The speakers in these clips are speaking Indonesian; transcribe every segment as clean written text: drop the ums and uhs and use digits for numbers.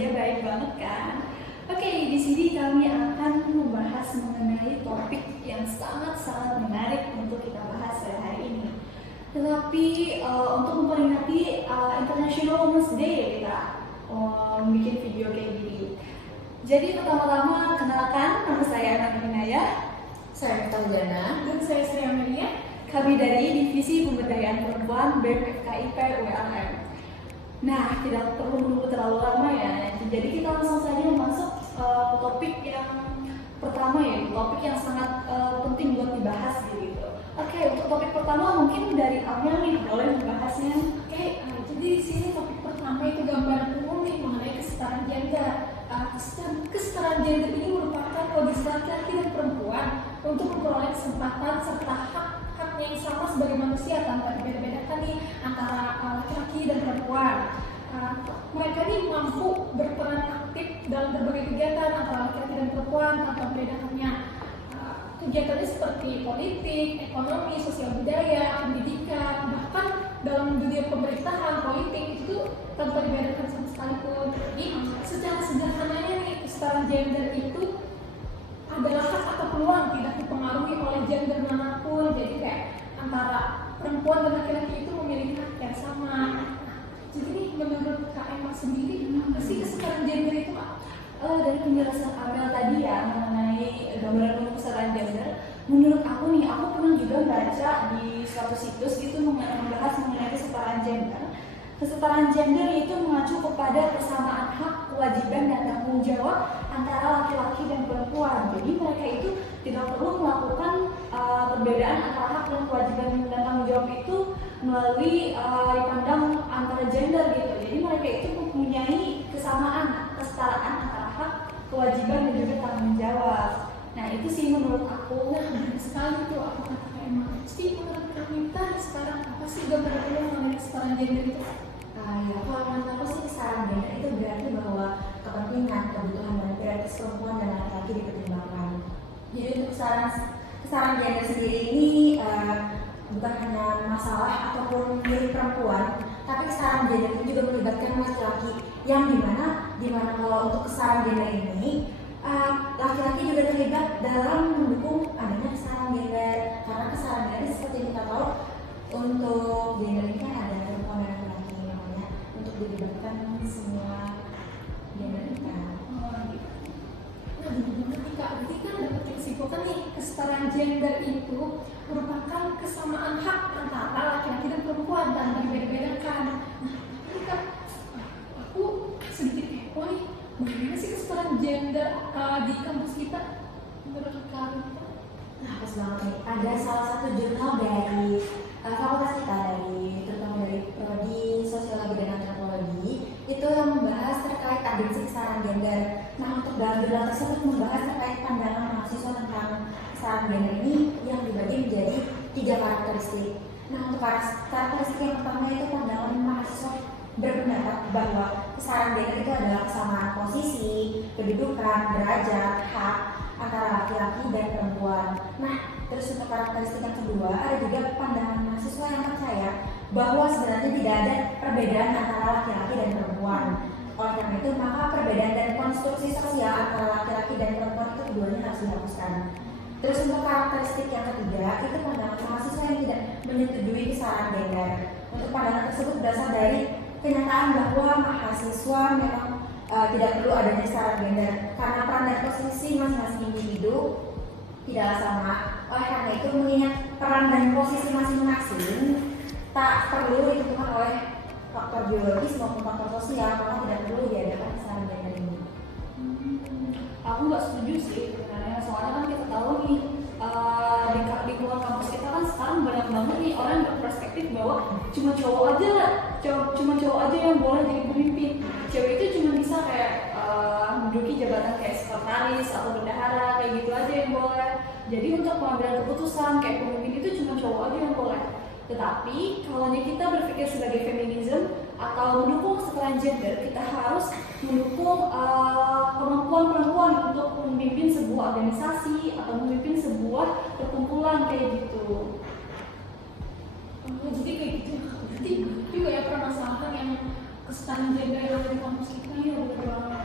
saja baik banget kan? Oke, di sini kami akan membahas mengenai topik yang sangat-sangat menarik untuk kita bahas hari ini. Tetapi untuk memperingati International Women's Day kita bikin video kayak gini. Jadi pertama-tama kenalkan, nama saya Ana Minaya, Saya Taujana, Dan saya Sri Amelia. kami dari Divisi Pemberdayaan Perempuan BEM FKIP ULM. Nah, tidak perlu menunggu terlalu lama ya. Jadi kita langsung saja masuk ke topik yang pertama ya, topik yang sangat penting buat dibahas gitu. Oke, untuk topik pertama mungkin dari Amel nih, boleh membahasnya. Oke, jadi di sini topik pertama itu gambaran umum nih mengenai kesetaraan gender. Kesetaraan gender ini merupakan kondisi laki-laki dan perempuan untuk memperoleh kesempatan serta hak yang sama sebagai manusia tanpa dibedakan nih antara laki-laki dan perempuan. Mereka ini mampu berperan aktif dalam berbagai kegiatan antara laki-laki dan perempuan tanpa membedakannya. Kegiatannya seperti politik, ekonomi, sosial budaya, pendidikan, bahkan dalam dunia pemerintahan, politik itu tanpa dibedakan sama sekalipun. Jadi secara sederhananya nih, kesetaraan gender itu adalah hak atau peluang tidak dipengaruhi oleh gender manapun. Jadi kayak antara perempuan dan laki-laki itu memiliki hak yang sama. Jadi nih menurut Kak Emma sendiri, apa sih kesetaraan gender itu Kak? Dari penjelasan Amel tadi ya mengenai gambaran umum kesetaraan gender, menurut aku nih, aku pernah juga baca di suatu situs gitu membahas mengenai kesetaraan gender. Kesetaraan gender itu mengacu kepada persamaan hak, kewajiban, dan tanggung jawab antara laki-laki dan perempuan. Jadi mereka itu tidak perlu melakukan perbedaan antara hak dan kewajiban dan tanggung jawab itu melalui dipandang antara gender gitu. Jadi mereka itu mempunyai kesamaan, kesetaraan antara hak, kewajiban, dan juga tanggung jawab. Nah itu sih menurut aku. Nah, benar sekali tuh apa kata Kak Emma. Jadi menurut Kak Mita sekarang apa sih gambaran umum mengenai kesetaraan gender itu? Ya, kalau menurut aku sih kesetaraan gender itu berarti bahwa kepentingan, kebutuhan, dan prioritas perempuan dan laki-laki dipertimbangkan. Jadi untuk kesetaraan gender sendiri ini bukan hanya masalah ataupun milik perempuan, tapi kesetaraan gender itu juga melibatkan laki-laki, yang dimana kalau untuk kesetaraan gender ini laki-laki juga terlibat dalam mendukung adanya kesetaraan gender, karena kesetaraan gender seperti yang kita tahu untuk gender ini kan ada perempuan dan laki-laki, makanya untuk dilibatkan semua gender kita. Nah, ketika kan dapat kesimpulan nih, kesetaraan gender itu merupakan kesamaan hak antara laki-laki dan perempuan tanpa dibedakan. Nah, ini kan aku sedikit kepo nih, bagaimana sih kesetaraan gender di kampus kita menurut kalian? Nah, pas banget nih, ada salah satu jurnal dari fakultas kita, terutama dari prodi sosiologi dan antropologi, itu yang membahas terkait agensi kesetaraan gender. Nah, untuk dalam jurnal tersebut membahas terkait pandangan mahasiswa tentang kesetaraan gender ini yang dibagi menjadi 3 karakteristik. Nah, untuk karakteristik yang pertama itu pandangan mahasiswa berpendapat bahwa kesetaraan gender itu adalah kesamaan posisi, kedudukan, derajat, hak antara laki-laki dan perempuan. Nah, terus untuk karakteristik yang kedua, ada juga pandangan mahasiswa yang percaya bahwa sebenarnya tidak ada perbedaan antara laki-laki dan perempuan. Oleh karena itu, maka perbedaan dan konstruksi sosial antara laki-laki dan perempuan itu keduanya harus dihapuskan. Terus untuk karakteristik yang ketiga, itu pandangan mahasiswa yang tidak menyetujui kesetaraan gender. Untuk pandangan tersebut berasal dari kenyataan bahwa mahasiswa memang tidak perlu adanya kesetaraan gender karena peran dan posisi masing-masing individu tidaklah sama. Oleh karena itu, mengingat peran dan posisi masing-masing tak perlu ditentukan oleh faktor biologis maupun faktor sosial, maka tidak perlu diadakan kesetaraan gender ini. Aku nggak setuju sih sebenarnya, soalnya kan kita tahu nih di luar kampus kita kan sekarang banyak banget nih orang yang berperspektif bahwa cuma cowok aja yang boleh jadi pemimpin. Cewek itu cuma bisa kayak menduduki jabatan kayak sekretaris atau bendahara kayak gitu aja yang boleh. Jadi untuk pengambilan keputusan kayak pemimpin itu cuma cowok aja yang boleh. Tetapi kalau kita berpikir sebagai feminism atau mendukung kesetaraan gender, kita harus mendukung kemampuan perempuan untuk memimpin sebuah organisasi atau memimpin sebuah perkumpulan kayak gitu. Jadi kayak gitu. Berarti juga ya permasalahan yang kesetaraan gender yang ada di kampus kita ya, betul banget.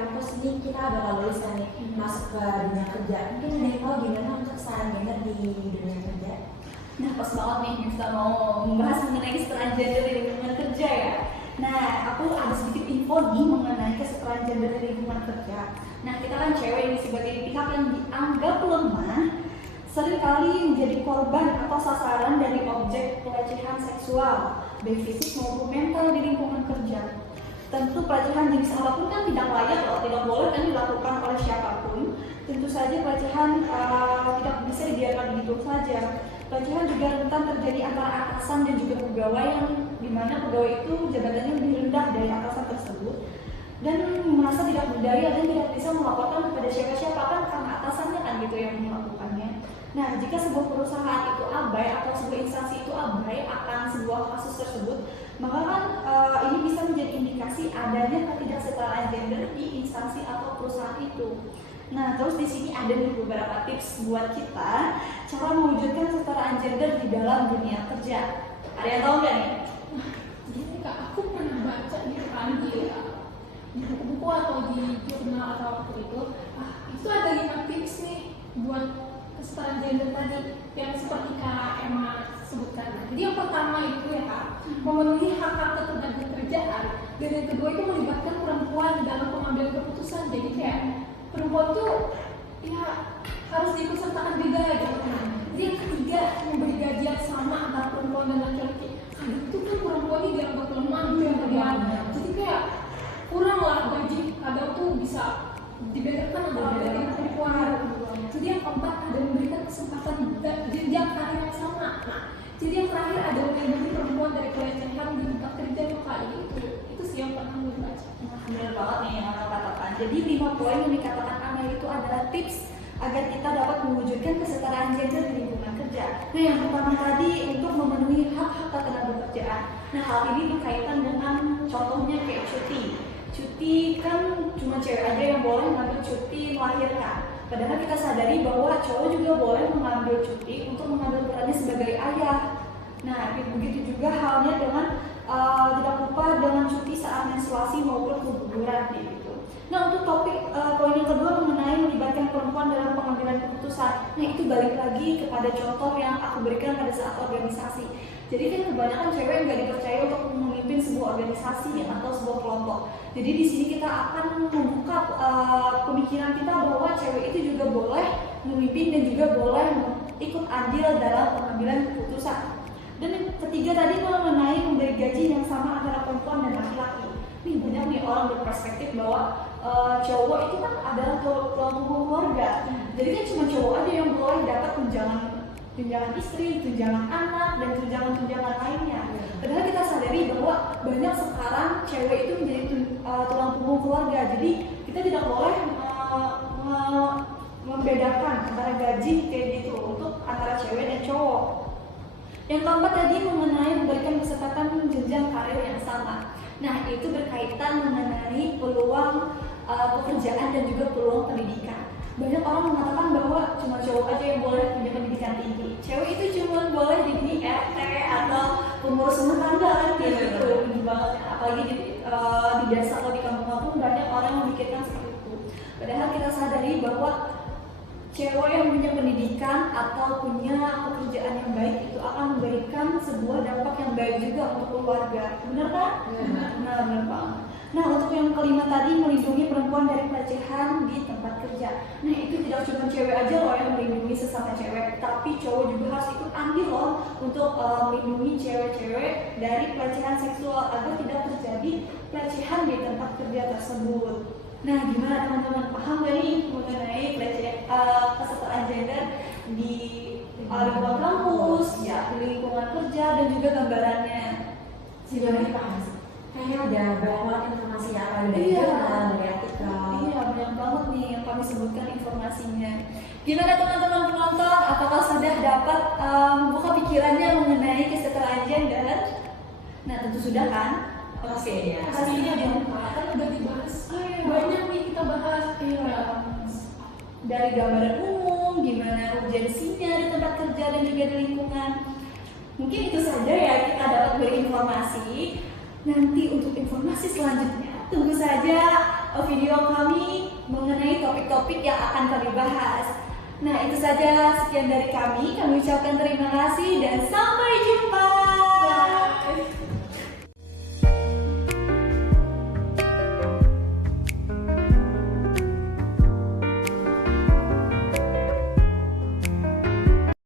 kampus ini kita bakal lulus kan nih masuk ke dunia kerja. Mungkin ada yang tahu gimana untuk kesetaraan gender di dunia kerja? Nah, pas banget nih kita mau membahas mengenai kesetaraan gender di lingkungan kerja ya. Nah, aku ada sedikit info nih mengenai kesetaraan gender di lingkungan kerja. Nah, kita kan cewek ini sebagai pihak yang dianggap lemah, seringkali menjadi korban atau sasaran dari objek pelecehan seksual, baik fisik maupun mental di lingkungan kerja. Tentu pelecehan jenis apapun kan tidak layak loh, tidak boleh kan dilakukan oleh siapapun. Tentu saja pelecehan tidak bisa dibiarkan begitu saja. Pelecehan juga rentan terjadi antara atasan dan juga pegawai yang dimana pegawai itu jabatannya lebih rendah dari atasan tersebut dan merasa tidak berdaya dan tidak bisa melaporkan kepada siapa-siapa kan karena atasannya kan gitu yang melakukannya. Nah, jika sebuah perusahaan itu abai atau sebuah instansi itu abai akan sebuah kasus tersebut, maka kan ini bisa menjadi indikasi adanya ketidaksetaraan gender di instansi atau perusahaan itu. Nah, terus di sini ada nih beberapa tips buat kita cara mewujudkan kesetaraan gender di dalam dunia kerja. Ada yang tahu nggak nih? Gini Kak, aku pernah baca di buku-buku atau di jurnal atau apa itu ada 5 tips nih buat kesetaraan gender tadi yang seperti Kak Emma sebutkan. Jadi yang pertama itu ya Kak, memenuhi hak-hak ketenagakerjaan, dan yang kedua itu melibatkan perempuan dalam pengambilan keputusan. Jadi kayak perempuan tuh ya harus diikutsertakan juga gitu. Jadi yang ketiga, memberi gaji yang sama antara perempuan dan laki-laki. Kadang itu kan perempuan ini dianggap lemah gitu ya. Jadi kayak kurang lah gaji, kadang tuh bisa dibedakan antara laki-laki dan perempuan. Jadi yang keempat ada memberikan kesempatan jenjang karir yang sama. Nah, jadi yang terakhir ada melindungi perempuan dari pelecehan di tempat kerja. Kali itu sih yang pernah gue baca. Benar banget nih yang Ana katakan. Jadi 5 poin yang dikatakan Ana itu adalah tips agar kita dapat mewujudkan kesetaraan gender di lingkungan kerja. Nah, yang pertama tadi untuk memenuhi hak-hak ketenagakerjaan. Nah, hal ini berkaitan dengan contohnya kayak cuti. Cuti kan cuma cewek aja yang boleh mengambil cuti melahirkan. Padahal kita sadari bahwa cowok juga boleh mengambil cuti untuk mengambil perannya sebagai ayah. Nah, begitu juga halnya dengan tidak lupa dengan cuti saat menstruasi maupun keguguran gitu. Nah, untuk topik poin yang kedua mengenai melibatkan perempuan dalam pengambilan keputusan. Nah, itu balik lagi kepada contoh yang aku berikan pada saat organisasi. Jadi kan kebanyakan cewek nggak dipercaya untuk memimpin sebuah organisasi atau sebuah kelompok. Jadi di sini kita akan membuka pemikiran kita bahwa cewek itu juga boleh memimpin dan juga boleh ikut andil dalam pengambilan keputusan. Dan yang ketiga tadi mengenai memberi gaji yang sama antara perempuan dan laki-laki. Nih banyak nih orang berperspektif bahwa cowok itu kan adalah tulang punggung keluarga. Jadi kan cuma cowok aja yang boleh dapat tunjangan istri, tunjangan anak, dan tunjangan lainnya. Padahal kita sadari bahwa banyak sekarang cewek itu menjadi tulang punggung keluarga. Jadi kita tidak boleh membedakan antara gaji kayak gitu untuk antara cewek dan cowok. Yang keempat tadi mengenai memberikan kesempatan jenjang karir yang sama. Nah, itu berkaitan mengenai peluang pekerjaan dan juga peluang pendidikan. Banyak orang mengatakan bahwa cuma cowok aja yang boleh punya pendidikan tinggi. Cewek itu cuma boleh jadi RT atau pengurus rumah tangga kan gitu. Begitu banget. Apalagi di desa atau di kampung-kampung banyak orang yang memikirkan seperti itu. Padahal kita sadari bahwa cewek yang punya pendidikan atau punya pekerjaan yang baik itu akan memberikan sebuah dampak yang baik juga untuk keluarga. Benar kan? Benar banget. Nah, untuk yang kelima tadi melindungi perempuan dari pelecehan di tempat kerja. Nah, itu tidak cuma cewek aja loh yang melindungi sesama cewek, tapi cowok juga harus ikut andil loh untuk melindungi cewek-cewek dari pelecehan seksual agar tidak terjadi pelecehan di tempat kerja tersebut. Nah, gimana teman-teman, paham gak nih mengenai kesetaraan gender di lingkungan kampus, ya, di lingkungan kerja dan juga gambarannya? Gimana nih paham sih? Kayaknya udah banyak banget informasi ya, dari jurnal, dari artikel. Iya, banyak banget nih yang kami sebutkan informasinya. Gimana teman-teman penonton, apakah sudah dapat membuka pikirannya mengenai kesetaraan gender? Nah, tentu sudah kan? Oke, ya. Pastinya dong, kan udah dibahas. Banyak nih kita bahas. Dari gambaran umum, gimana urgensinya di tempat kerja dan juga di lingkungan. Mungkin itu saja ya kita dapat berinformasi. Nanti untuk informasi selanjutnya tunggu saja video kami mengenai topik-topik yang akan kami bahas. Nah, itu saja sekian dari kami. Kami ucapkan terima kasih dan sampai jumpa.